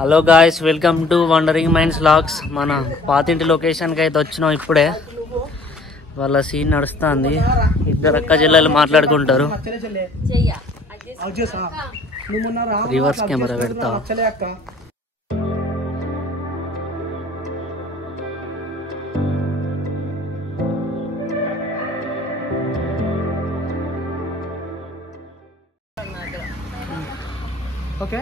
Hello guys, welcome to wondering minds vlogs. మన పాతింటి లొకేషన్కి అయితే వచ్చినాం ఇప్పుడే. వాళ్ళ సీన్ నడుస్తుంది, ఇద్దరు అక్క చెల్లెలు మాట్లాడుకుంటారు. రివర్స్ కెమెరా పెడతా. Okay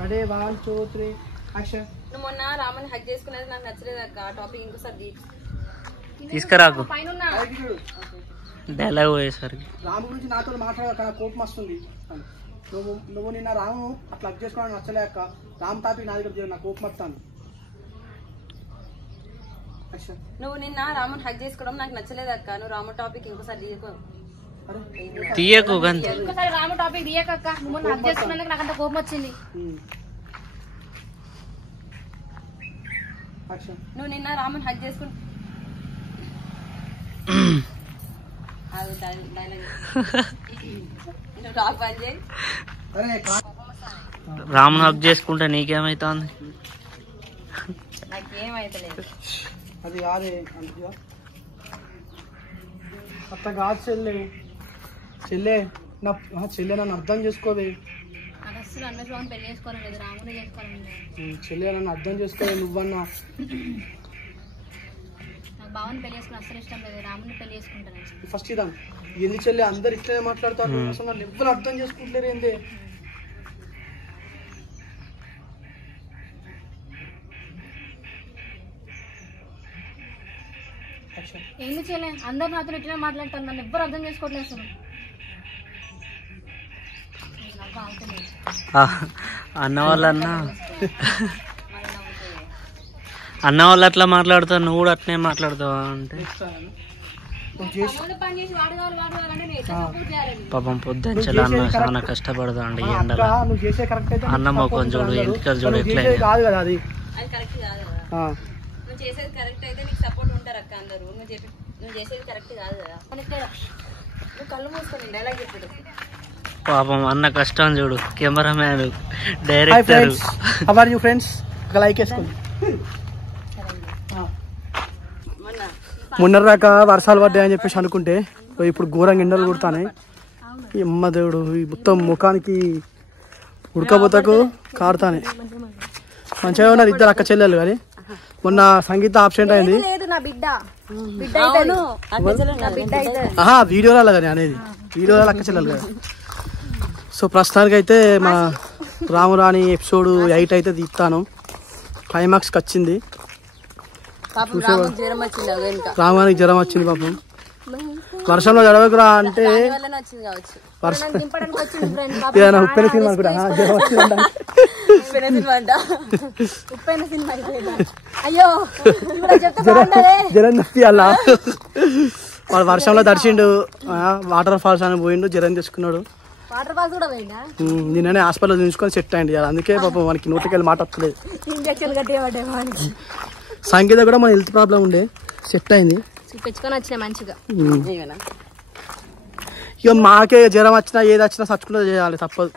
ready 1 2 3 action. నువ్వు మొన్న రామని హక్ చేసుకునేది నాకు నచ్చలేదు అక్క. టాపిక్ ఇంకోసారి తీసుకురాకు డైలాగ్ పోయేసరికి. రాము గురించి నాతో మాట్లాడక నాకు కోపం వస్తుంది. నువ్వు నిన్న రాము అట్లా హక్ చేసుకోవడం నచ్చలే అక్క. రామ్ టాపిక్ నా దగ్గర నాకు కోపం వస్తాను. నువ్వు నిన్న రాముని హక్ చేసుకోవడం నాకు నచ్చలేదు అక్క. నువ్వు రాము టాపిక్ ఇంకోసారి తీయకు ఇంకోసారి రాము టాపిక్ తీయకక్క. నువ్వు హక్ చేసుకున్నందుకు నాకు అంత కోపం వచ్చింది. నువ్వు నిన్న రాముని హక్ చేసుకుని రాముని హక్ చేసుకుంటే నీకేమైతుంది? నాకేమైతలేదు. అది కాదే అత్త కాదు చెల్లె. చెల్లె నన్ను అర్థం చేసుకోవే. అసలు అన్నట్టు పెళ్లి చేసుకోలేదు, రాముని చేసుకోవాలి. చెల్లె నన్ను అర్థం చేసుకోవే. నువ్వన్నా నాకు బావని పెళ్లి చేసుకుని అసలు ఇష్టం లేదు, రాముని పెళ్లి చేసుకుంటాను. ఫస్ట్ ఇదా ఏంది చెల్లె, అందరు ఇట్లనే మాట్లాడతారు. అసలు నన్ను ఎవ్వరు అర్థం చేసుకుంటలేరు. ఏంది ఏంది చెల్లె, అందరు నాతో ఇట్లనే మాట్లాడతారు, నన్ను ఎవ్వరు అర్థం చేసుకోవట్లేదు. అసలు అన్న వాళ్ళు అట్లా మాట్లాడుతావు, నువ్వు కూడా అట్నే మాట్లాడతావా అంటే పాపం పొద్దుంచాలి. అన్న చాలా కష్టపడతా అండి ఎండలో. అన్న మొక్కని చూడు, ఇంటికి చూడు ఎట్లా. కాదు కదా అది కరెక్ట్ కాదు కదా. నువ్వు చేసేది కరెక్ట్ అయితే నీకు సపోర్ట్ ఉంటారు అక్క అందరూ. నువ్వు చేసేది కరెక్ట్ కాదు కదా. నువ్వు కళ్ళు మూసుకొని డైలాగ్ చెప్పాడు. పాపం అన్న కష్టం చూడు. Cameraman, director. Our you friends, ఒక లైక్ వేసుకోండి. మొన్న దాకా వర్షాలు పడ్డాయని చెప్పేసి అనుకుంటే ఇప్పుడు ఘోరంగా ఎండలు కొడతాయి. ఈ అమ్మ దేవుడు, ఈ మొత్తం ముఖానికి ఉడకపోతకు కారుతానే. మంచిగా ఉన్నారు ఇద్దరు అక్క చెల్లెలు. కానీ మొన్న సంగీత ఆబ్సెంట్ అయింది. వీడియోలో కానీ అనేది వీడియోలో అక్క చెల్లెలు కదా. సో ప్రస్తుతానికి అయితే మా రామురాణి ఎపిసోడ్ 8 అయితే తీస్తాను. క్లైమాక్స్కి వచ్చింది. రామానికి జ్వరం వచ్చింది పాపం. వర్షంలో జడవకురా అంటే ఉప్పెన సినిమా కూడా జ్వరం వచ్చిందంట. జ్వరం తప్పి అలా వాడు వర్షంలో తడిచిండు. వాటర్ ఫాల్స్ అని పోయిండు, జ్వరం తెచ్చుకున్నాడు. నిన్ననే హాస్పిటల్ చూసుకొని సెట్ అయింది. అందుకే పాపం మనకి నోటికెళ్ళి మాట వస్తలేదు. సంగీత కూడా మన హెల్త్ ప్రాబ్లం ఉండే, సెట్ అయింది. ఇక మాకే జ్వరం వచ్చినా ఏది వచ్చినా సచ్చుకుంటే చేయాలి, తప్పదు.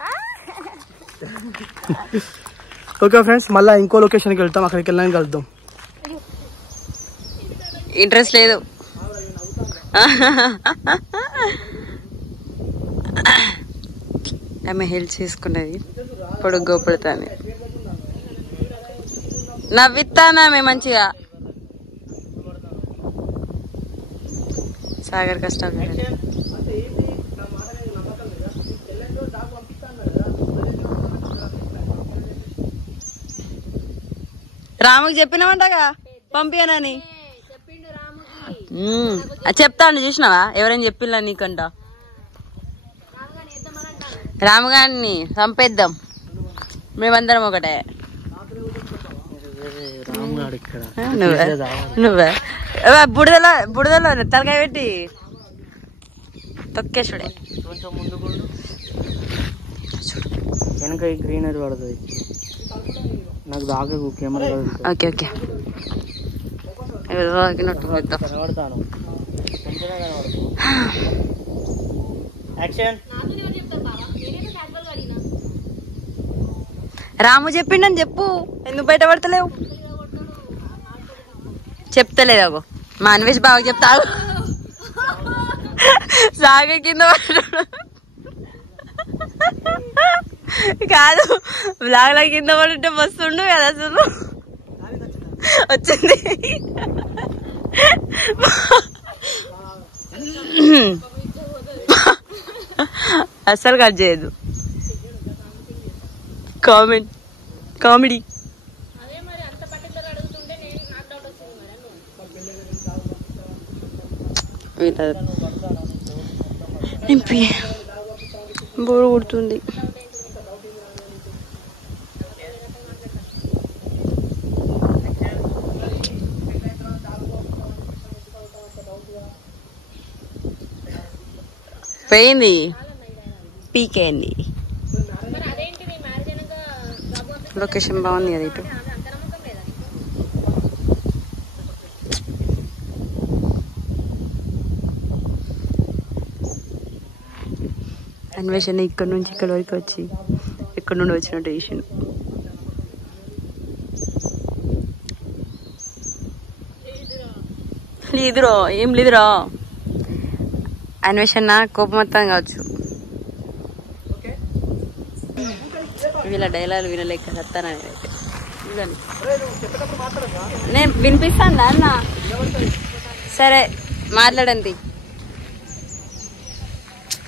ఓకే ఫ్రెండ్స్, మళ్ళీ ఇంకో లొకేషన్కి వెళ్తాం. అక్కడికి వెళ్ళాలని కలుద్దాం. ఇంట్రెస్ట్ లేదు. ఆమె హెల్ప్ చేసుకున్నది పొడుగు గోపడతాను. నవ్విస్తానామె మంచిగా. సాగర్ కష్టం. రాముకి చెప్పినావంటగా పంపియానని. చెప్తాను, చూసినావా ఎవరైనా చెప్పిల్లా నీకంట. రాముగారిని చంపేద్దాం, మేమందరం ఒకటే. నువ్వే బుడదలో తలకాయ పెట్టి తొక్కేసుడే. వెనక గ్రీనరీ పడుతుంది నాకు దాకా కెమెరా. ఓకే ఓకే కనబడతాను. యాక్షన్. రాము చెప్పిండని చెప్పు, ఎందుకు బయట పడతలేవు? చెప్తలేదాగో మా అన్వేష్ బాగా చెప్తావు. సాగర్ కింద పడ్డాడు కాదు, బ్లాగ్ల కింద పడుంటే మస్తుండు కదా అసలు. వచ్చింది అస్సలు కట్ చేయదు. కామెడీ బోరు కొడుతుంది. పోయింది, పీకేంది. లొకేషన్ బాగుంది కదా ఇటు. అన్వేషణ ఇక్కడ నుంచి ఇక్కడ వరకు వచ్చి ఇక్కడ నుండి వచ్చినట్టు చేసిండు. లేదురా, ఏం లేదురా. అన్వేషణ కోపం మొత్తం కావచ్చు. వీళ్ళ డైలాగ్ వినలేక సత్తాను. నేను వినిపిస్తాను అన్న. సరే మాట్లాడండి,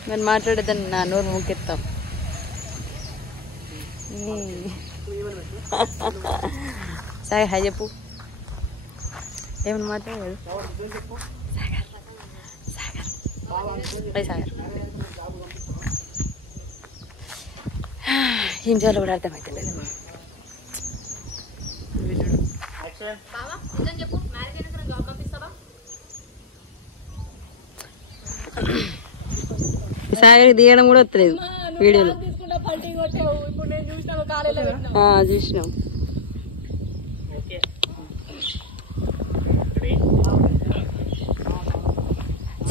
మరి మాట్లాడేదాన్ని నా నోరు మూకెత్తాం. సరే హాయ్ చెప్పు, ఏమన్నా మాట్లాడలేదు. సాగర్ ఏం చేయాలో కూడా అర్థమవుతలేదు. సాగర్ దిగడం కూడా వస్తలేదు వీడియోలో. చూసినాం.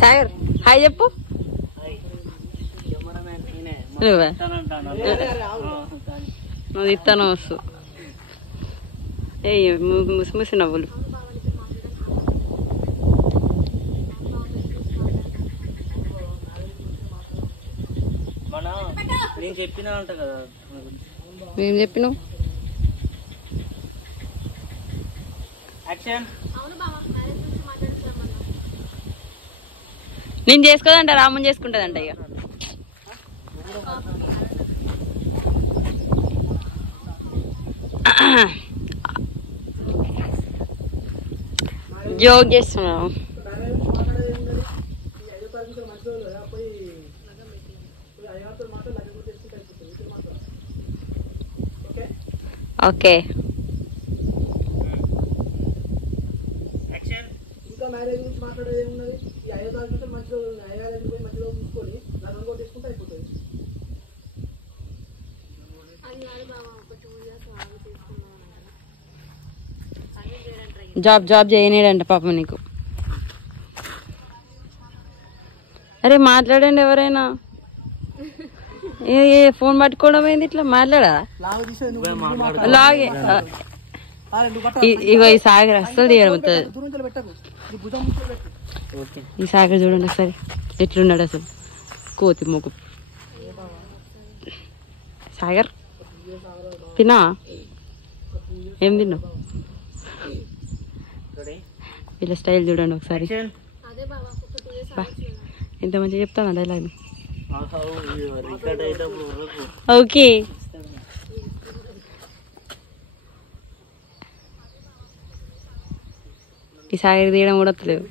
సాగర్ హాయ్ చెప్పు. నువ్వు ఇస్తాను వస్తు ఏ ముసి ముసి నవ్వులు. నేను చెప్పినా అంట కదా. ఏం చెప్పినావు? నేను చేసుకోదంట, రామన్ చేసుకుంటదంట. ఇక జోక్ చేస్తున్నావు. ఓకే ఇంకా మ్యారేజ్ గురించి మాట్లాడేది ఏమున్నది? ఈ 5వ తారీఖు మంచి రోజు, 5 మంచి రోజు చూసుకొని నన్ను కూడా తీసుకుంటే అయిపోతుంది. జాబ్ చేయలేడంట పాపం నీకు. అరే మాట్లాడండి ఎవరైనా. ఏ ఫోన్ పట్టుకోవడం ఏంది? ఇట్లా మాట్లాడా లాగే. ఇగో ఈ సాగర్ అస్సలు తీయడం అవుతుంది. ఈ సాగర్ చూడండి ఒకసారి ఎట్లున్నాడు అసలు, కోతి మొక్కు. సాగర్ తిన్నా, ఏం తిన్నావు? వీళ్ళ స్టైల్ చూడండి ఒకసారి. ఎంత మంచిగా చెప్తాను డైలాగ్. ఓకే ఈ సాగర్ తీయడం కూడా వస్తలేదు.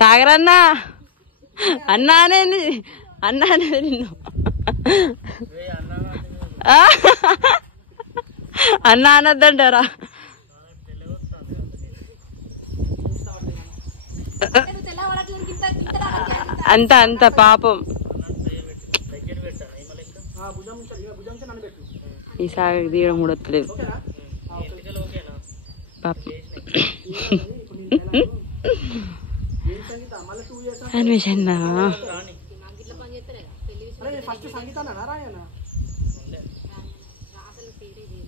సాగర్ అన్నా అన్నా అనేది నిన్ను అన్నా అనొద్దంటారా? అంత పాపం. ఈ సాగర్ తీయడం కూడా వస్తలేదు పాపం. అన్వేషణ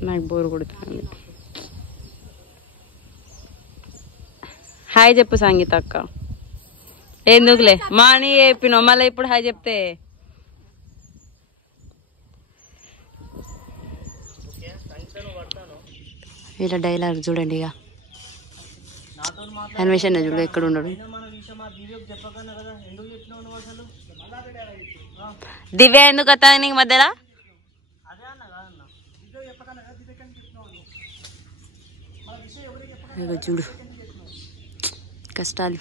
నాకు బోరు కొడుతుంది. హాయ్ చెప్పు సంగీత అక్క. ఎందుకులే మాని చెప్పినావు మళ్ళీ ఇప్పుడు హాయ్ చెప్తే. వీళ్ళ డైలాగ్ చూడండి ఇక. అన్వేషణ చూడు ఎక్కడ ఉన్నాడు. దివ్య ఎందుకు వస్తా నీకు మధ్యలో? చూడు కష్టాలు.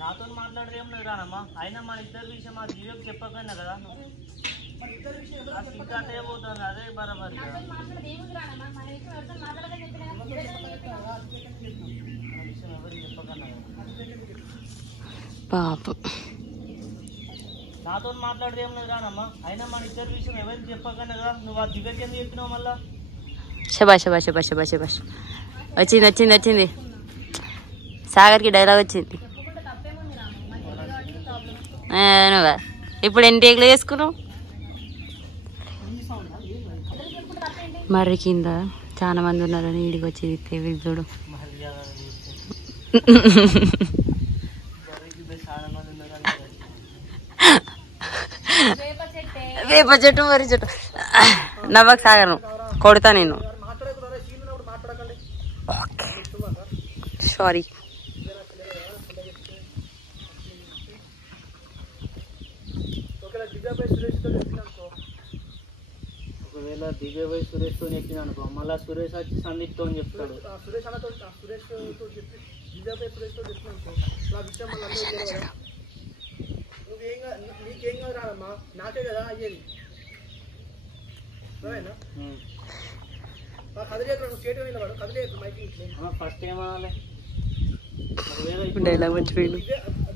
నాతో మాట్లాడేది ఏం లేదు రానమ్మా. అయినా మన ఇద్దరు విషయం ఆ దివ్యకు చెప్పకన్నా కదా పోతుంది. అదే బరాబర్ పాపం. నాతో మాట్లాడేది ఏం లేదు రానమ్మా. అయినా మన ఇద్దరు విషయం ఎవరికి చెప్పకన్నా కదా నువ్వు ఆ దివ్యకి ఎందుకు చెప్పినావు మళ్ళా? శబాష్ శబాష్ శబాష్ శబాష్ శబాష్. వచ్చింది వచ్చింది వచ్చింది. సాగర్కి డైలాగ్ వచ్చింది. నువ్వా ఇప్పుడు ఎన్ని టేకులు వేసుకున్నావు? మర్రి కింద చాలా మంది ఉన్నారని ఈడికి వచ్చి చూడు. వేప చెట్టు మర్రి చెట్టు. నవ్వకు సాగర్ కొడతా నేను. సారీ. ఒకవేళ దివ్యపై సురేష్ తో చెప్పిన అనుకో మళ్ళా సురేష్ వచ్చి సందీప్ తో చెప్తాడు. సురేష్ అన్నతో సురేష్ తో చెప్పి దివ్యపై సురేష్ తో చెప్పిన అనుకో నా విషయం నీకేం కాదు రాదమ్మా, నాకే కదా అయ్యేది. సరేనా కదిలేదు స్టేట్ నిలబడు కదిలేదు మైకింగ్. ఫస్ట్ ఏమనాలి? డైలాగ్ మర్చిపోయింది.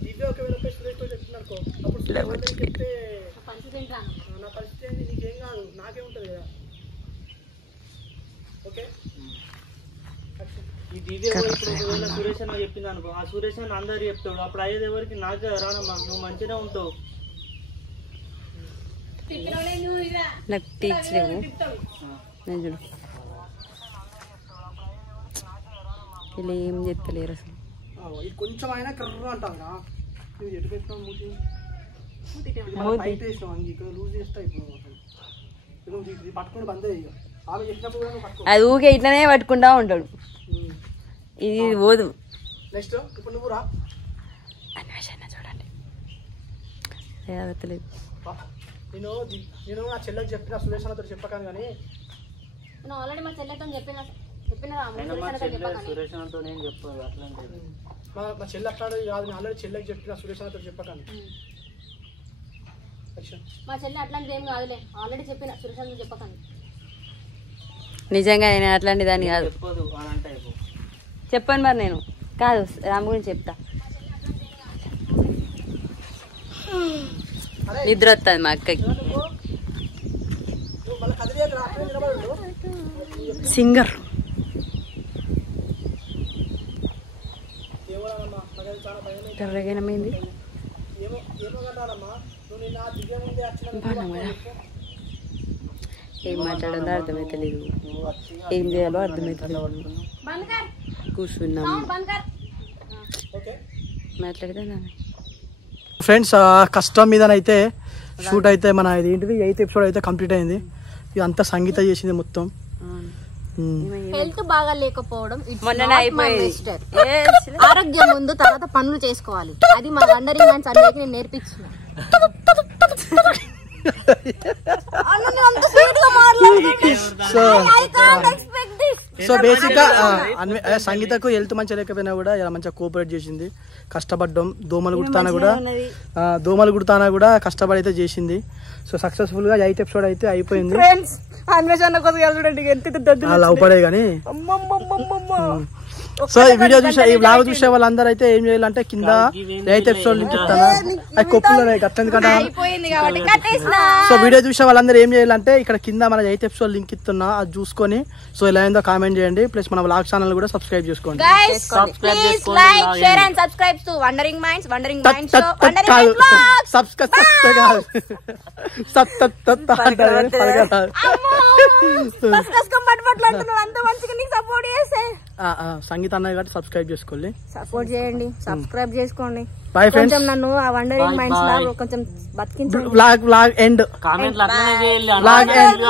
దివ్య ఒకవేళ సురేష్ తో చెప్తున్నా అనుకో అప్పుడు చెప్తే నా పరిస్థితి ఏంటి? నీకేం కాదు నాకే ఉంటుంది కదా. ఓకే ఈ దివ్య ఒకవేళ సురేష్ అన్న చెప్పింది అనుకో ఆ సురేష్ అన్న అందరు చెప్తాడు. అప్పుడు అయ్యేది ఎవరికి? నాకు రానమ్మా. నువ్వు మంచిగా ఉంటావు. నాకు టీచ్ లేవు నేను చూడు. వీళ్ళు ఏం చెప్తలేరు అసలు. ఇది కొంచెం అయినా కర్ర అంటారా? నువ్వు ఎటు పెట్టినావు మూతి బయట వేసినావు అంగి ఇక్కడ లూజ్ చేస్తా. ఇప్పుడు ఇది పట్టుకుని బందే ఇక ఆమె చెప్పినప్పుడు కూడా నువ్వు పట్టుకో. అది ఊకే ఇట్లనే పట్టుకుంటా ఉంటాడు. ఇది పోదు. నెక్స్ట్ ఇప్పుడు నువ్వు రా. అన్వేషణ చూడండి లేదు. నేను నా చెల్లెకి చెప్పిన సురేష్ అన్నతో చెప్పకాను కానీ ఆల్రెడీ మా చెల్లెతో చెప్పిన సురేష్ అన్నతో నేను చెప్పాను అట్లాంటి. మా చెల్లి అట్లాంటి కాదు. నేను ఆల్రెడీ చెల్లెకి చెప్పిన సురేష్ అన్నతో చెప్పకాను. మా చెల్లి అట్లాంటిది ఏం కాదులే, ఆల్రెడీ చెప్పిన సురేష్ అన్నతో చెప్పకండి. నిజంగా నేను అట్లాంటి దాన్ని కాదు. చెప్పదు అని అంటే చెప్పాను మరి నేను కాదు రామ్ గురించి చెప్తా. నిద్ర వస్తుంది మా అక్కకి. సింగర్ ఎర్రగైనమైంది. ఏం మాట్లాడాలో అర్థమవుతలేదు, ఏం చేయాలో అర్థమవుతలేదు. కూర్చున్నాము మాట్లాడితే. ఫ్రెండ్స్ కష్టం మీదనైతే షూట్ అయితే మన ఇది ఏంటిది 8th ఎపిసోడ్ అయితే కంప్లీట్ అయింది. ఇదంతా సంగీత చేసింది మొత్తం. హెల్త్ బాగా లేకపోవడం అయిపోయింది. ఆరోగ్యం ముందు తర్వాత పనులు చేసుకోవాలి. అది మా వండరింగ్ మ్యాన్స్ అందరికి నేను నేర్పించిన. సో బేసిక్ గా సంగీతకు హెల్త్ మంచిగా లేకపోయినా కూడా ఇలా మంచిగా కోఆపరేట్ చేసింది. కష్టపడ్డం దోమలు కుడతానా కూడా కష్టపడి అయితే చేసింది. సో సక్సెస్ఫుల్ గా 8th ఎపిసోడ్ అయితే అయిపోయింది. లవ్పడే కానీ సో ఈ వీడియో చూసే ఈ బ్లాగ్ చూసే వాళ్ళందరూ అయితే ఏం చేయాలంటే కింద 8th ఎపిసోడ్ లింక్ ఇస్తాను. అది కొప్పులు ఎందుకంటే సో వీడియో చూసే వాళ్ళందరూ ఏం చేయాలంటే ఇక్కడ కింద మన 8th ఎపిసోడ్ లింక్ ఇస్తున్నా, అది చూసుకొని సో ఎలా అయిందో కామెంట్ చేయండి. ప్లస్ మన బ్లాగ్ ఛానల్ కూడా సబ్స్క్రైబ్ చేసుకోండి. సబ్స్క్రైబ్ బస్ కసుకొని పట్టుబట్లు అంటున్నావు అంత మంచిగా నీకు సపోర్ట్ చేస్తే సంగీత అన్నది కాబట్టి సబ్స్క్రైబ్ చేసుకోండి, సపోర్ట్ చేయండి, సబ్స్క్రైబ్ చేసుకోండి. Bye friends. కొంచెం నన్ను ఆ వండరింగ్ మైండ్స్ లా కొంచెం బతికించండి. బ్లాగ్ ఎండ్ కామెంట్లు అట్లనే చేయాలి. Blog end.